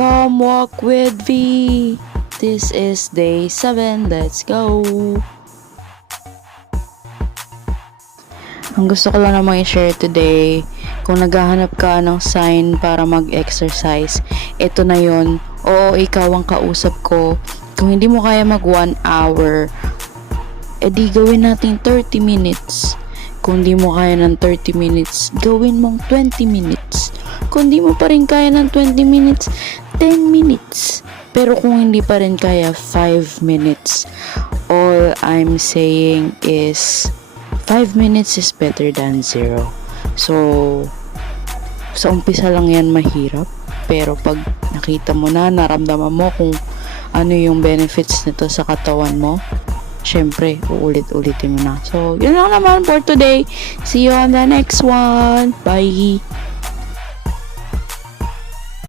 Come walk with me. This is day 7. Let's go. Ang gusto ko lang namang i-share today, kung naghahanap ka ng sign para mag-exercise, ito na yon. Oo, ikaw ang kausap ko. Kung hindi mo kaya mag 1 hour, edi gawin natin 30 minutes. Kung hindi mo kaya ng 30 minutes, gawin mong 20 minutes. Kung hindi mo pa rin kaya ng 20 minutes, 10 minutes. Pero kung hindi pa rin kaya, 5 minutes. All I'm saying is 5 minutes is better than 0. So, sa umpisa lang yan mahirap. Pero pag nakita mo na, naramdaman mo kung ano yung benefits nito sa katawan mo, syempre, uulit-ulitin mo na. So, yun lang naman for today. See you on the next one. Bye!